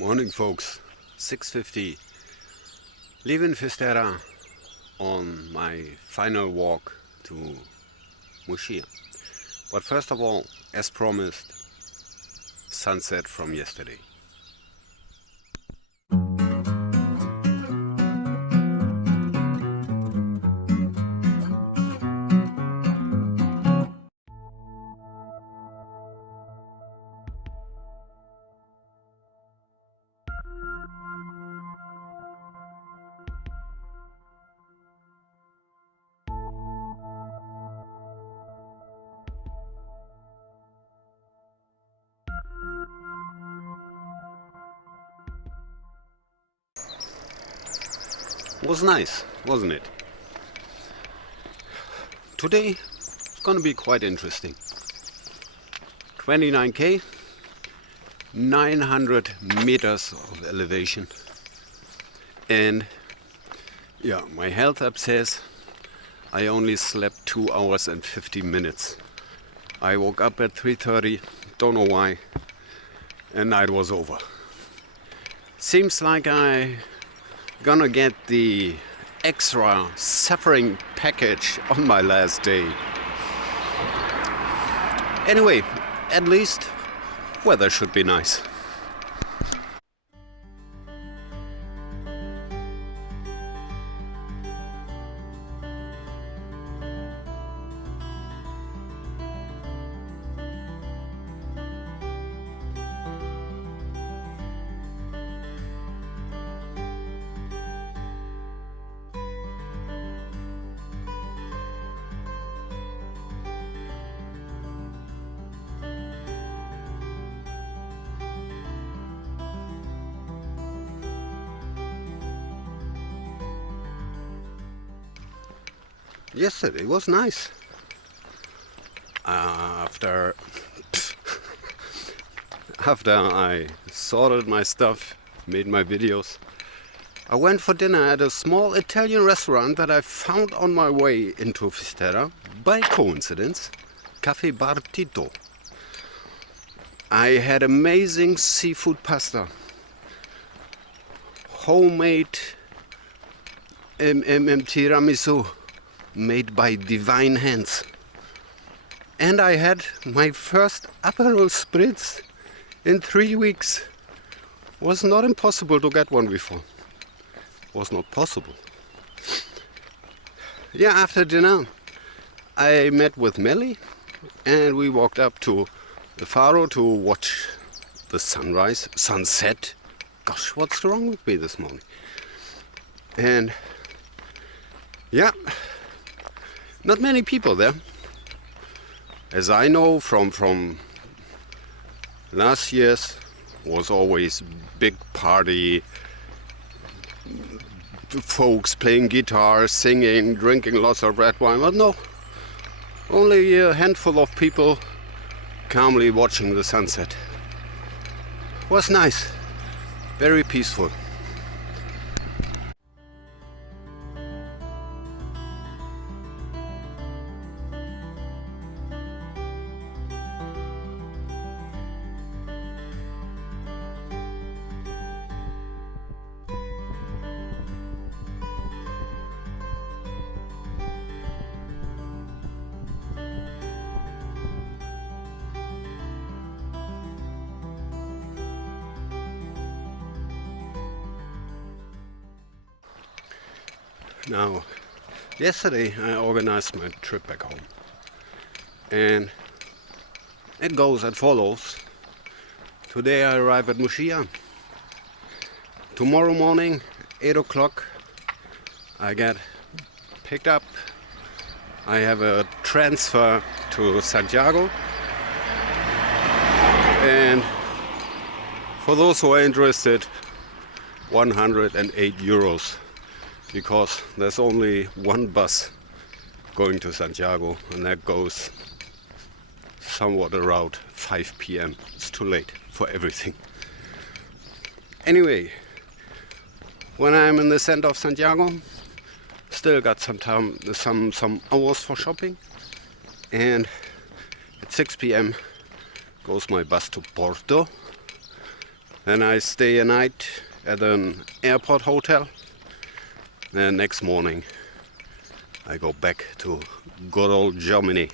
Morning folks, 6:50, leaving Fisterra on my final walk to Muxia. But first of all, as promised, sunset from yesterday. Was nice, wasn't it? Today it's gonna be quite interesting. 29k, 900 meters of elevation, and yeah, my health app says I only slept 2 hours and 50 minutes. I woke up at 3:30, don't know why, and night was over. Seems like I gonna get the extra suffering package on my last day. Anyway, at least weather should be nice. Yesterday was nice. After I sorted my stuff, made my videos, I went for dinner at a small Italian restaurant that I found on my way into Fisterra by coincidence, Caffè Bar Tito. I had amazing seafood pasta, homemade tiramisu, made by divine hands. And I had my first Aperol Spritz in 3 weeks. Was not impossible to get one before. Was not possible. Yeah, after dinner I met with Melly and we walked up to the Faro to watch the sunset. Gosh, what's wrong with me this morning? And yeah, not many people there. As I know from last year's, was always big party, folks playing guitar, singing, drinking lots of red wine. But no, only a handful of people calmly watching the sunset. Was nice, very peaceful. Now, yesterday I organized my trip back home, and it goes as follows. Today I arrive at Muxia. Tomorrow morning, 8 o'clock, I get picked up. I have a transfer to Santiago, and for those who are interested, 108 euros. Because there's only one bus going to Santiago, and that goes somewhat around 5 p.m. It's too late for everything. Anyway, when I'm in the center of Santiago, still got some time, some hours for shopping, and at 6 p.m. goes my bus to Porto. Then I stay a night at an airport hotel. And next morning I go back to good old Germany.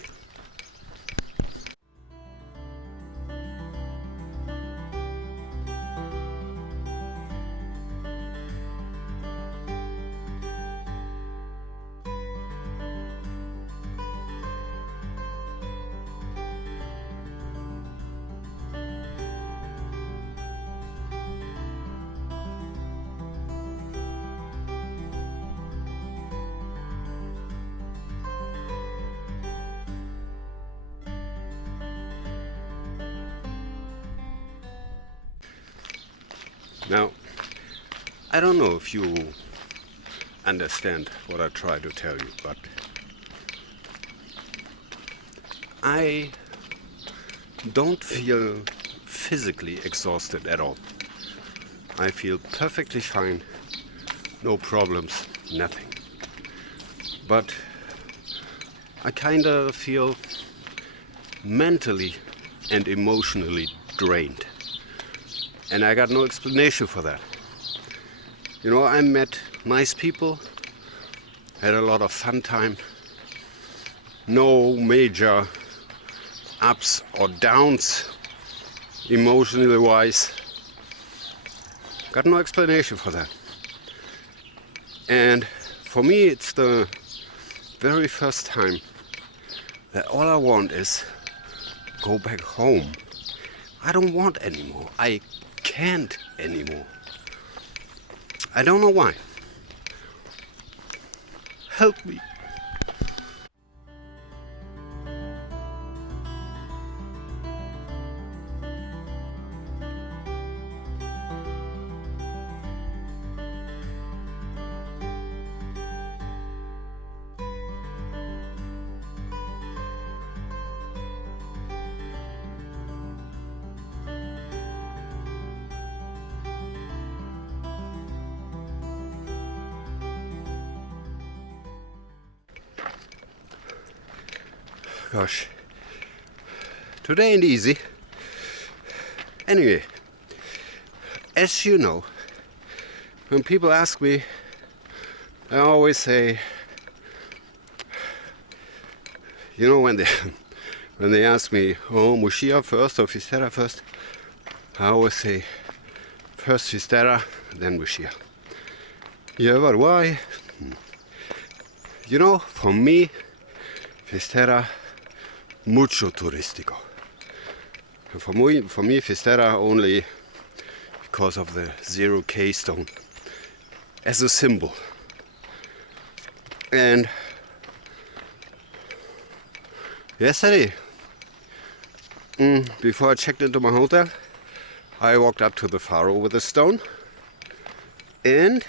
Now, I don't know if you understand what I try to tell you, but I don't feel physically exhausted at all. I feel perfectly fine, no problems, nothing. But I kind of feel mentally and emotionally drained. And I got no explanation for that. You know, I met nice people, had a lot of fun time, no major ups or downs emotionally wise. Got no explanation for that. And for me it's the very first time that all I want is go back home. I don't want anymore. I can't anymore. I don't know why. Help me. Gosh, today ain't easy. Anyway, as you know, when people ask me, I always say, you know, when they ask me, oh, Muxia first or Fisterra first, I always say, first Fisterra, then Muxia. Yeah, but why? You know, for me, Fisterra mucho turístico. And for me, Fisterra only because of the 0K stone as a symbol. And yesterday, before I checked into my hotel, I walked up to the Faro with a stone, and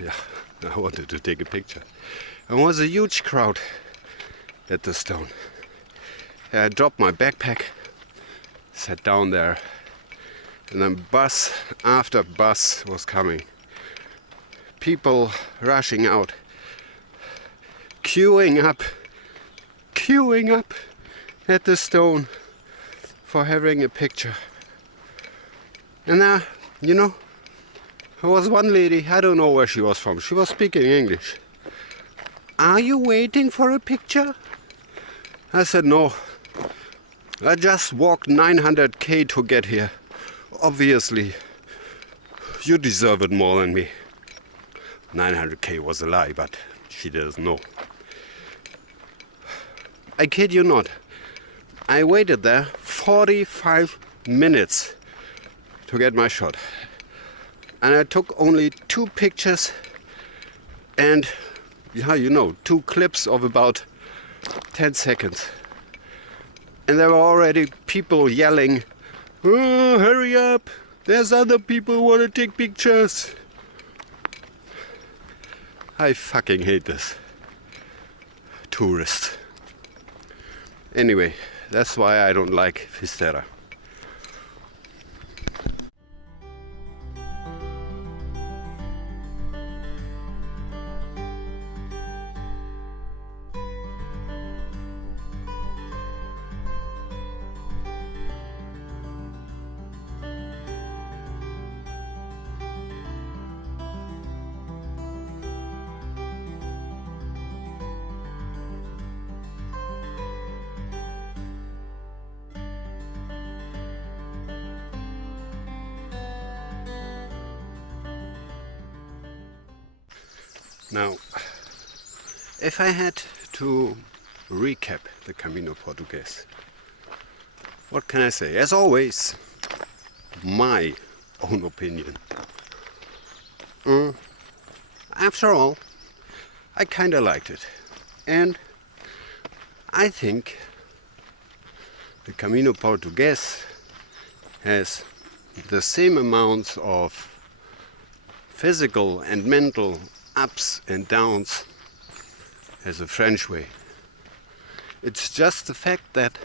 yeah, I wanted to take a picture. And there was a huge crowd at the stone. I dropped my backpack, sat down there, and then bus after bus was coming. People rushing out, queuing up at the stone for having a picture. And you know, there was one lady, I don't know where she was from, she was speaking English. Are you waiting for a picture? I said, no, I just walked 900k to get here. Obviously, you deserve it more than me. 900k was a lie, but she doesn't know. I kid you not. I waited there 45 minutes to get my shot. And I took only 2 pictures and, yeah, you know, 2 clips of about 10 seconds. And there were already people yelling, oh, hurry up, there's other people who want to take pictures. I fucking hate this. Tourist. Anyway, that's why I don't like Fisterra. Now, if I had to recap the Camino Português, what can I say? As always, my own opinion. After all, I kinda liked it. And I think the Camino Português has the same amounts of physical and mental ups and downs as the French way. It's just the fact that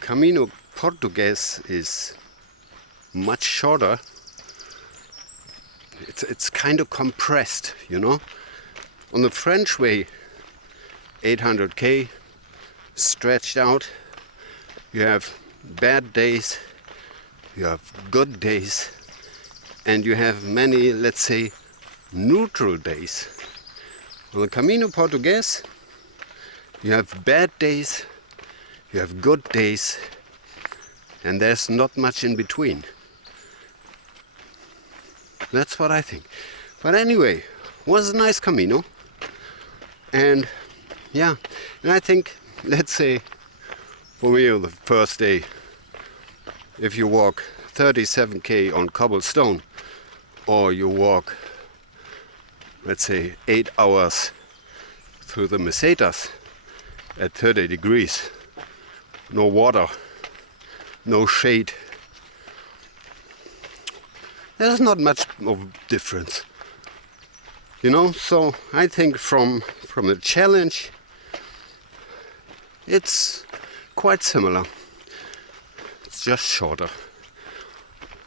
Camino Português is much shorter. It's kind of compressed, you know. On the French way, 800k stretched out. You have bad days, you have good days, and you have many, let's say, neutral days. On the Camino Português, you have bad days, you have good days, and there's not much in between. That's what I think. But anyway, was a nice Camino. And yeah, and I think, let's say, for me on the first day, if you walk 37k on cobblestone, or you walk, let's say, 8 hours through the mesetas at 30 degrees, no water, no shade, there's not much of difference, you know. So I think from the challenge, it's quite similar. It's just shorter,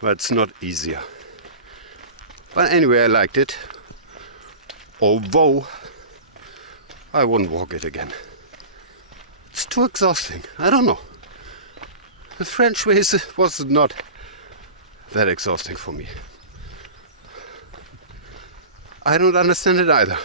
but it's not easier. But anyway, I liked it, although I wouldn't walk it again. It's too exhausting. I don't know. The French way was not that exhausting for me. I don't understand it either.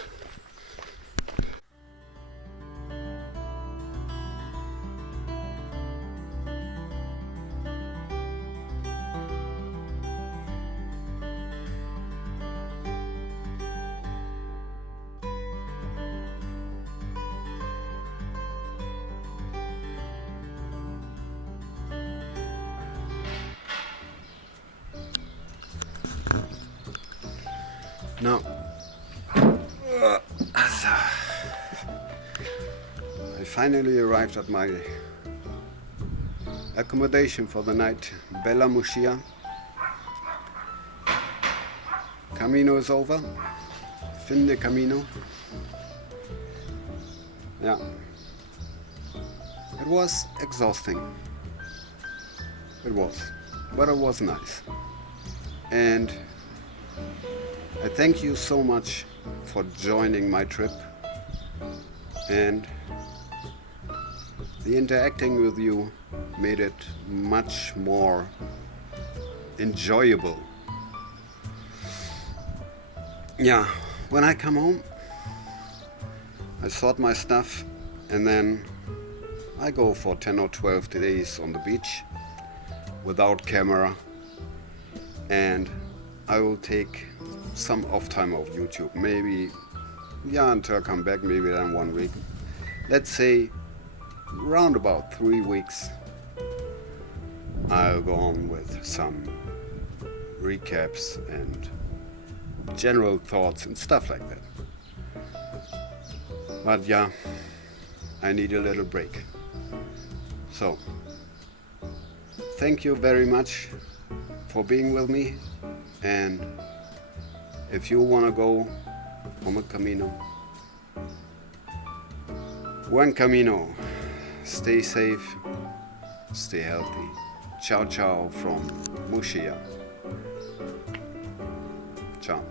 Now, I finally arrived at my accommodation for the night, Bella Muxia. Camino is over. Fin de Camino. Yeah. It was exhausting. It was. But it was nice. And I thank you so much for joining my trip, and the interacting with you made it much more enjoyable. Yeah, when I come home, I sort my stuff, and then I go for 10 or 12 days on the beach without camera, and I will take some off time of YouTube, maybe, yeah, until I come back, maybe then 1 week. Let's say round about 3 weeks I'll go on with some recaps and general thoughts and stuff like that. But yeah, I need a little break. So thank you very much for being with me, and if you want to go on a Camino, buen Camino. Stay safe, stay healthy. Ciao ciao from Muxia. Ciao.